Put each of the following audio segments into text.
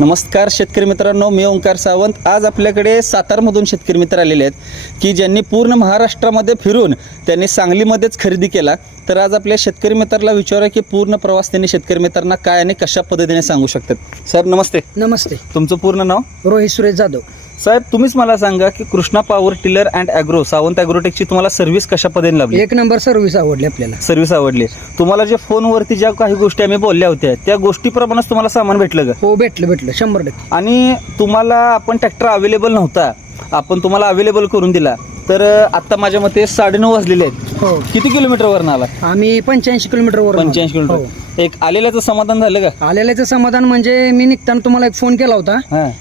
नमस्कार शेतकरी मित्रांनो, मी ओंकार सावंत। आज आपल्याकडे सातारमधून शेतकरी मित्र आलेले आहेत की ज्यांनी पूर्ण महाराष्ट्रामध्ये फिरून त्यांनी सांगलीमध्येच खरेदी केला। तर आज आपल्या शेतकरी मित्राला विचारूया की पूर्ण प्रवास त्यांनी शेतकरी मित्रांना काय आणि कशा पद्धतीने सांगू शकतात। सर नमस्ते। नमस्ते। तुमचं पूर्ण नाव? रोहित सुरेश जाधव। साहेब तुम्हीच मला सांगा की Krishna power tiller and agro Sawant ॲग्रोटेकची तुम्हाला सर्व्हिस कशा पद्धतीने लाभली? एक नंबर सर्व्हिस आवडली आपल्याला। सर्व्हिस आवडली। तुम्हाला जे फोनवरती ज्या काही गोष्टी आम्ही बोलल्या होत्या त्या गोष्टीप्रमाणेच तुम्हाला सामान भेटलं का? हो भेटलं 100%। आणि तुम्हाला आपण ट्रॅक्टर अवेलेबल नव्हता, आपण तुम्हाला अवेलेबल करून दिला। तर आता माझ्या मते 9:30 वाजलेले आहेत। हो। किती किलोमीटरवरून आला? आम्ही 85 किलोमीटरवर। 85 किलोमीटर। एक आलेल्याचं समाधान झालं का? आलेल्याचं समाधान म्हणजे मी निघताना तुम्हाला एक फोन केला होता,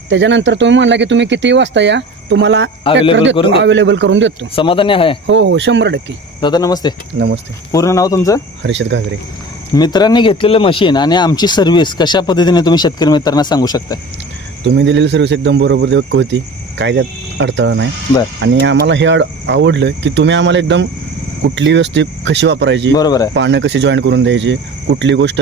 त्याच्यानंतर तुम्ही म्हणला की तुम्ही किती वाजता या, तुम्हाला अवेलेबल करून देतो। समाधानी आहे? हो हो 100%। दादा नमस्ते। नमस्ते। पूर्ण नाव तुमचं? हर्षद घागरे। मित्रांनी घेतलेलं मशीन आणि आमची सर्व्हिस कशा पद्धतीने तुम्ही शेतकरी मित्रांना सांगू शकता? तुम्ही दिलेली सर्व्हिस एकदम बरोबर होती, काय त्यात अडथळा नाही। बरं। आणि आम्हाला हे आवडलं की तुम्ही आम्हाला एकदम कुठली वस्तू कशी वापरायची, बरोबर आहे, पानं कशी जॉईन करून द्यायची, कुठली गोष्ट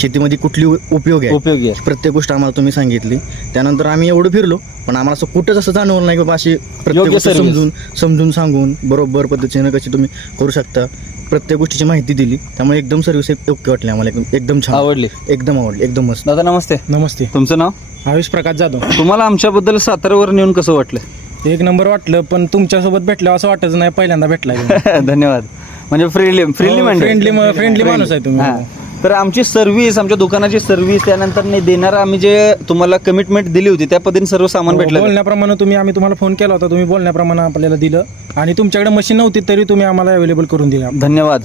शेतीमध्ये कुठली उपयोगी आहे, प्रत्येक गोष्ट आम्हाला तुम्ही सांगितली। त्यानंतर आम्ही एवढं फिरलो पण आम्हाला असं कुठंच असं जाणवलं नाही की बाबा अशी प्रत्येक गोष्ट समजून सांगून बरोबर पद्धतीने कशी तुम्ही करू शकता, प्रत्येक गोष्टीची माहिती दिली। त्यामुळे एकदम सर्व्हिस योग्य वाटली आम्हाला, एकदम छान आवडली, एकदम मस्त। दादा नमस्ते। नमस्ते। तुमचं नाव? आयुष प्रकाश जाधव। तुम्हाला आमच्याबद्दल सातारावर नेऊन कसं वाटलं? एक नंबर वाटलं, पण तुमच्यासोबत भेटल्यावर असं वाटत नाही पहिल्यांदा भेटलाय। धन्यवाद। म्हणजे फ्रेंडली माणूस आहे तुम्ही। तर आमची सर्व्हिस, आमच्या दुकानाची सर्व्हिस, त्यानंतर देणारा आम्ही जे तुम्हाला कमिटमेंट दिली होती त्या पद्धतीने सर्व सामान भेटलं? बोलण्याप्रमाणे आम्ही तुम्हाला फोन केला होता, तुम्ही बोलण्याप्रमाणे आपल्याला दिलं आणि तुमच्याकडे मशीन नव्हती तरी तुम्ही आम्हाला अवेलेबल करून दिला। धन्यवाद।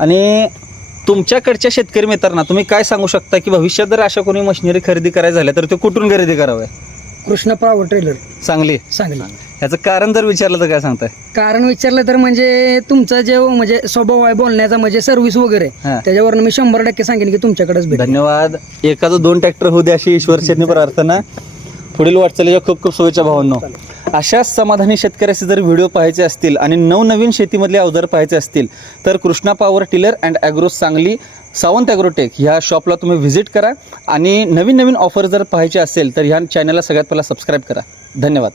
आणि तुमच्याकडच्या शेतकरी मित्रांना तुम्ही काय सांगू शकता की भविष्यात जर अशा कोणी मशिनरी खरेदी करायला झाल्या तर ते कुठून खरेदी करावं? Krishna power tiller Sangli. ह्याचं कारण जर विचारलं तर काय सांगताय? कारण विचारलं तर म्हणजे तुमचा जे म्हणजे स्वभाव आहे बोलण्याचा, म्हणजे सर्व्हिस वगैरे, त्याच्यावर मी 100% सांगेन की तुमच्याकडेच भेटेल। धन्यवाद। एखादं 2 ट्रॅक्टर होऊ दे अशी ईश्वर चरणी प्रार्थना। पुढील वाटचालीच्या खूप खूप शुभेच्छा भावांनो। अशाच समाधानी शेतकऱ्याचे जर व्हिडिओ पाहायचे असतील आणि नवनवीन शेतीमधले अवजार पाहायचे असतील तर Krishna power tiller and agro Sangli Sawant agrotech ह्या शॉपला तुम्ही व्हिजिट करा आणि नवीन ऑफर जर पाहायचे असेल तर ह्या चॅनलला सगळ्यात पहिला सबस्क्राईब करा। धन्यवाद।